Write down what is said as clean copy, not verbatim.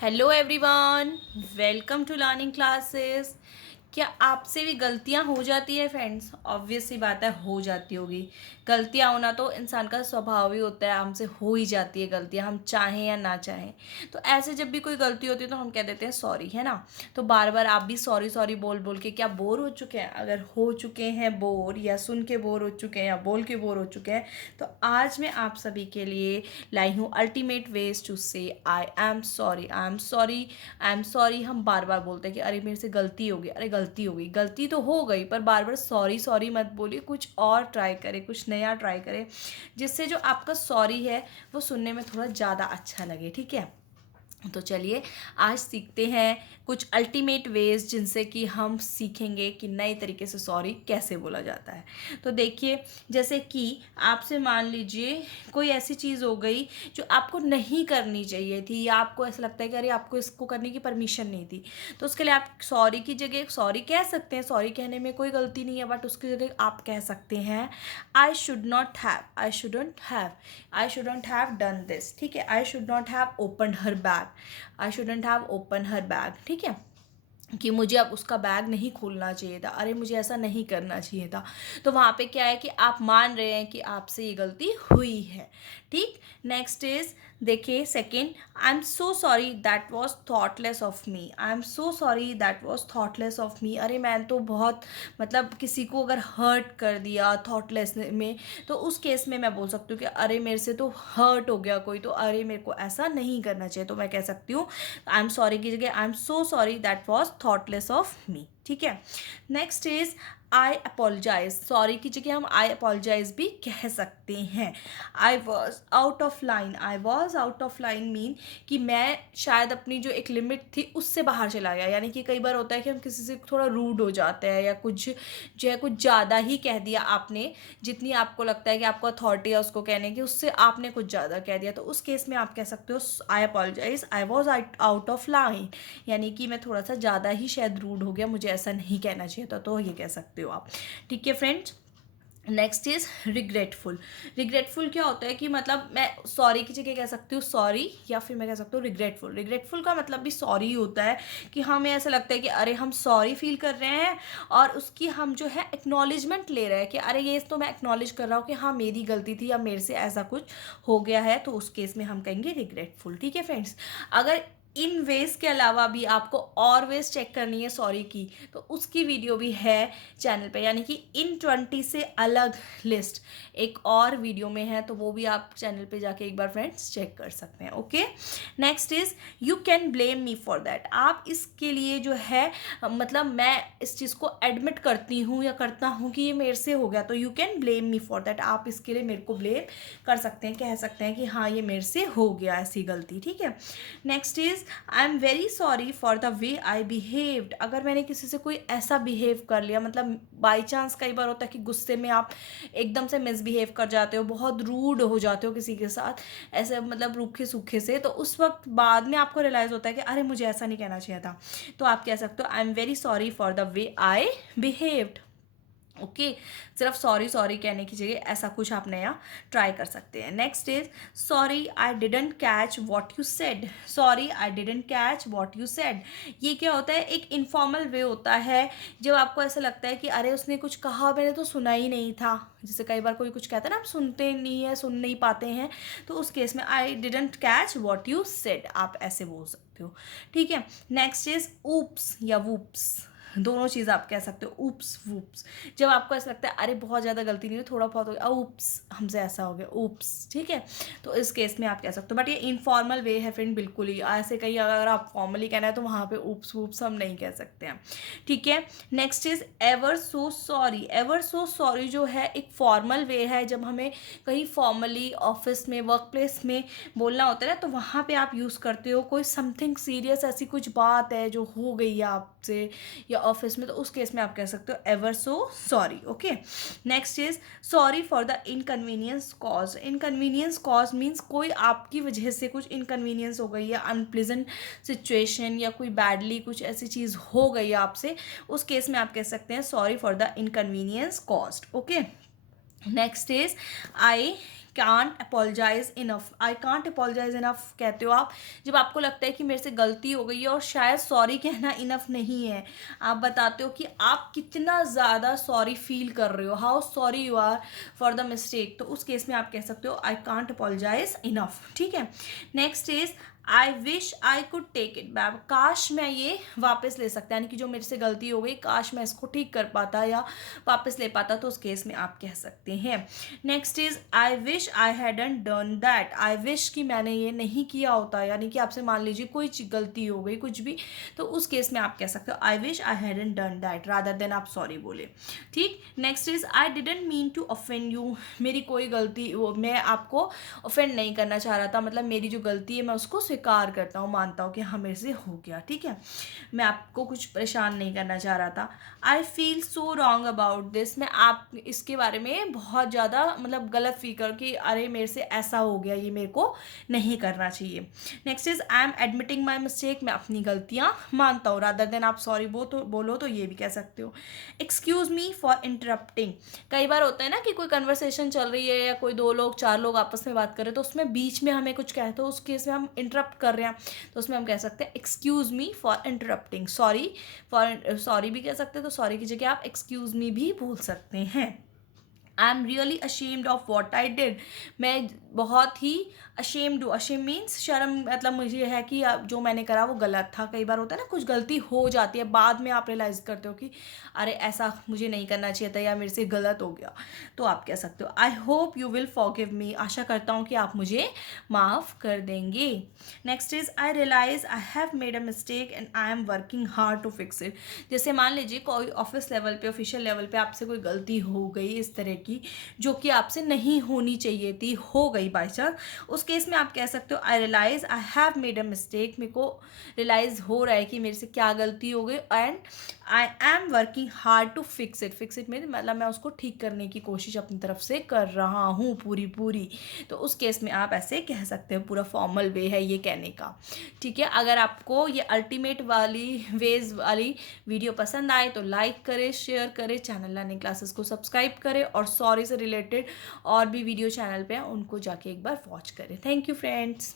Hello everyone, welcome to learning classes. क्या आपसे भी गलतियां हो जाती है फ्रेंड्स? ऑब्वियस सी बात है, हो जाती होगी। गलतियां होना तो इंसान का स्वभाव ही होता है, हमसे हो ही जाती है गलतियां, हम चाहें या ना चाहें। तो ऐसे जब भी कोई गलती होती है तो हम कह देते हैं सॉरी, है ना। तो बार बार आप भी सॉरी सॉरी बोल बोल के क्या बोर हो चुके हैं? अगर हो चुके हैं बोर, या सुन के बोर हो चुके हैं, या बोल के बोर हो चुके हैं, तो आज मैं आप सभी के लिए लाई हूँ अल्टीमेट वेज टू से I am sorry, I am sorry, I am sorry. हम बार बार बोलते हैं कि अरे मेरे से गलती हो गई, अरे गलती हो गई, गलती तो हो गई, पर बार बार सॉरी सॉरी मत बोलिए, कुछ और ट्राई करें, कुछ नया ट्राई करें, जिससे जो आपका सॉरी है वो सुनने में थोड़ा ज़्यादा अच्छा लगे, ठीक है। तो चलिए आज सीखते हैं कुछ अल्टीमेट वेज, जिनसे कि हम सीखेंगे कि नए तरीके से सॉरी कैसे बोला जाता है। तो देखिए, जैसे कि आपसे मान लीजिए कोई ऐसी चीज़ हो गई जो आपको नहीं करनी चाहिए थी, या आपको ऐसा लगता है कि अरे आपको इसको करने की परमिशन नहीं थी, तो उसके लिए आप सॉरी की जगह सॉरी कह सकते हैं। सॉरी कहने में कोई गलती नहीं है, बट उसकी जगह आप कह सकते हैं I should not have, I shouldn't have, I shouldn't have done this, ठीक है। I should not have open her bag, I shouldn't have open her bag, ठीक है। कि मुझे अब उसका बैग नहीं खोलना चाहिए था, अरे मुझे ऐसा नहीं करना चाहिए था। तो वहाँ पे क्या है कि आप मान रहे हैं कि आपसे ये गलती हुई है, ठीक। नेक्स्ट इज, देखिए second, I am so sorry that was thoughtless of me, I am so sorry that was thoughtless of मी। अरे मैं तो बहुत, मतलब किसी को अगर हर्ट कर दिया थॉटलेस में, तो उस केस में मैं बोल सकती हूँ कि अरे मेरे से तो हर्ट हो गया कोई, तो अरे मेरे को ऐसा नहीं करना चाहिए। तो मैं कह सकती हूँ आई एम सॉरी की जगह I am so sorry that was thoughtless of me, ठीक है। Next is I apologise, sorry की जगह हम आई अपोलोजाइज भी कह सकते हैं। I was out of line, I was out of line mean कि मैं शायद अपनी जो एक लिमिट थी उससे बाहर चला गया। यानी कि कई बार होता है कि हम किसी से थोड़ा रूड हो जाते हैं, या कुछ जो है कुछ ज़्यादा ही कह दिया आपने, जितनी आपको लगता है कि आपको अथॉरिटी है उसको कहने की, उससे आपने कुछ ज़्यादा कह दिया। तो उस केस में आप कह सकते हो I apologise, I was out of line, यानी कि मैं थोड़ा सा ज़्यादा ही शायद रूड हो गया, मुझे ऐसा नहीं कहना चाहिए था। तो ये कह सकते हो आप, ठीक है friends. Next is regretful. Regretful क्या होता है कि मतलब मैं सॉरी की जगह कह सकती हूँ सॉरी, या फिर मैं कह सकती हूँ रिग्रेटफुल। रिग्रेटफुल का मतलब भी सॉरी होता है कि हमें ऐसा लगता है कि अरे हम सॉरी फील कर रहे हैं, और उसकी हम जो है एक्नॉलेजमेंट ले रहे हैं कि अरे ये तो मैं एक्नॉलेज कर रहा हूँ कि हाँ मेरी गलती थी, या मेरे से ऐसा कुछ हो गया है। तो उस केस में हम कहेंगे रिग्रेटफुल, ठीक है फ्रेंड्स। अगर इन वेज के अलावा भी आपको और वेज चेक करनी है सॉरी की, तो उसकी वीडियो भी है चैनल पे, यानी कि इन 20 से अलग लिस्ट एक और वीडियो में है, तो वो भी आप चैनल पे जाके एक बार फ्रेंड्स चेक कर सकते हैं, okay. Next is you can blame me for that. आप इसके लिए जो है मतलब मैं इस चीज़ को एडमिट करती हूँ या करता हूँ कि ये मेरे से हो गया, तो you can blame me for that. आप इसके लिए मेरे को ब्लेम कर सकते हैं, कह सकते हैं कि हाँ ये मेरे से हो गया ऐसी गलती, ठीक है। Next is I am very sorry for the way I behaved. अगर मैंने किसी से कोई ऐसा बिहेव कर लिया, मतलब बाई चांस कई बार होता है कि गुस्से में आप एकदम से मिसबिहेव कर जाते हो, बहुत रूड हो जाते हो किसी के साथ, ऐसे मतलब रूखे सूखे से, तो उस वक्त बाद में आपको रियलाइज़ होता है कि अरे मुझे ऐसा नहीं कहना चाहिए था। तो आप कह सकते हो I am very sorry for the way I behaved, okay. सिर्फ सॉरी सॉरी कहने की जगह ऐसा कुछ आप नया ट्राई कर सकते हैं। Next is sorry I didn't catch what you said. Sorry I didn't catch what you said, ये क्या होता है? एक इनफॉर्मल वे होता है जब आपको ऐसा लगता है कि अरे उसने कुछ कहा मैंने तो सुना ही नहीं था। जैसे कई बार कोई कुछ कहता है ना, हम सुनते नहीं है, सुन नहीं पाते हैं, तो उस केस में I didn't catch what you said आप ऐसे बोल सकते हो, ठीक है। नेक्स्ट इज ऊप्स या वूप्स, दोनों चीज़ आप कह सकते हो, ऊप्स वूप्स। जब आपको ऐसा लगता है अरे बहुत ज़्यादा गलती नहीं हुई, थोड़ा बहुत हो गया, ऊप्स हमसे ऐसा हो गया, ऊप्स, ठीक है। तो इस केस में आप कह सकते हो, बट ये इनफॉर्मल वे है फ्रेंड, बिल्कुल ही ऐसे कहीं अगर आप फॉर्मली कहना है तो वहाँ पे ऊप्स वूप्स हम नहीं कह सकते हैं, ठीक है। Next is ever so sorry. Ever so sorry जो है एक फॉर्मल वे है, जब हमें कहीं फॉर्मली ऑफिस में, वर्क प्लेस में बोलना होता है ना, तो वहाँ पे आप यूज़ करते हो। कोई समथिंग सीरियस ऐसी कुछ बात है जो हो गई है आपसे या ऑफिस में, तो उस केस में आप कह सकते हो ever so sorry, okay. Next is sorry for the inconvenience cause. Inconvenience cause means कोई आपकी वजह से कुछ इनकन्वीनियंस हो गई है, अनप्लीजेंट सिचुएशन, या कोई बैडली कुछ ऐसी चीज़ हो गई है आपसे, उस केस में आप कह सकते हैं sorry for the inconvenience caused, okay. Next is I can't apologise enough. I can't apologise enough कहते हो आप जब आपको लगता है कि मेरे से गलती हो गई है और शायद सॉरी कहना इनफ नहीं है। आप बताते हो कि आप कितना ज़्यादा सॉरी फील कर रहे हो, how sorry you are for the mistake. तो उस केस में आप कह सकते हो आई कांट अपोलोजाइज इनफ। ठीक है, next is I wish I could take it back. काश मैं ये वापस ले सकता, यानी कि जो मेरे से गलती हो गई काश मैं इसको ठीक कर पाता या वापस ले पाता, तो उस केस में आप कह सकते हैं। Next is I wish I hadn't done that. I wish कि मैंने ये नहीं किया होता, यानी कि आपसे मान लीजिए कोई गलती हो गई कुछ भी, तो उस केस में आप कह सकते हो I wish I hadn't done that rather than आप सॉरी बोले। ठीक, next is I didn't mean to offend you. मेरी कोई गलती, वो मैं आपको ऑफेंड नहीं करना चाह रहा था, मतलब मेरी जो गलती है मैं उसको स्वीकार करता हूँ, मानता हूँ कि हाँ मेरे से हो गया। ठीक है, मैं आपको कुछ परेशान नहीं करना चाह रहा था। I feel so wrong about this. मैं आप इसके बारे में बहुत ज़्यादा मतलब गलत फील कर कि अरे मेरे से ऐसा हो गया, ये मेरे को नहीं करना चाहिए। Next is I am admitting my mistake. मैं अपनी गलतियाँ मानता हूँ, रादर देन आप सॉरी बोलो तो ये भी कह सकते हो। Excuse me for interrupting. कई बार होता है ना कि कोई कन्वर्सेशन चल रही है या कोई 2 लोग 4 लोग आपस में बात कर रहे हैं, तो उसमें बीच में हमें कुछ कहते हो, उस केस में हम इंटरप्ट कर रहे हैं, तो उसमें हम कह सकते हैं excuse me for interrupting. Sorry भी कह सकते हैं, तो सॉरी की जगह आप एक्सक्यूज़ मी भी बोल सकते हैं। I am really ashamed of what I did. मैं बहुत ही अशेम्ड हूँ। अशेम मीन्स शर्म, मतलब मुझे है कि जो मैंने करा वो गलत था। कई बार होता है ना कुछ गलती हो जाती है, बाद में आप रियलाइज़ करते हो कि अरे ऐसा मुझे नहीं करना चाहिए था या मेरे से गलत हो गया, तो आप कह सकते हो I hope you will forgive me. आशा करता हूँ कि आप मुझे माफ़ कर देंगे। Next is I realise I have made a mistake and I am working hard to fix it. जैसे मान लीजिए कोई ऑफिस लेवल पे, ऑफिशियल लेवल पे आपसे कोई गलती हो गई इस तरह की जो कि आपसे नहीं होनी चाहिए थी, हो गई बाई चांस, उस केस में आप कह सकते हो I realise I have made a mistake. मेरे को रियलाइज़ हो रहा है कि मेरे से क्या गलती हो गई and I am working hard to fix it. Fix it में मतलब मैं उसको ठीक करने की कोशिश अपनी तरफ से कर रहा हूँ पूरी। तो उस केस में आप ऐसे कह सकते हो, पूरा फॉर्मल वे है ये कहने का। ठीक है, अगर आपको ये अल्टीमेट वाली वेज वाली वीडियो पसंद आए तो लाइक करें, शेयर करें, चैनल लर्निंग क्लासेस को सब्सक्राइब करें और सॉरी से रिलेटेड और भी वीडियो चैनल पे हैं उनको जाके एक बार वॉच करें। Thank you friends.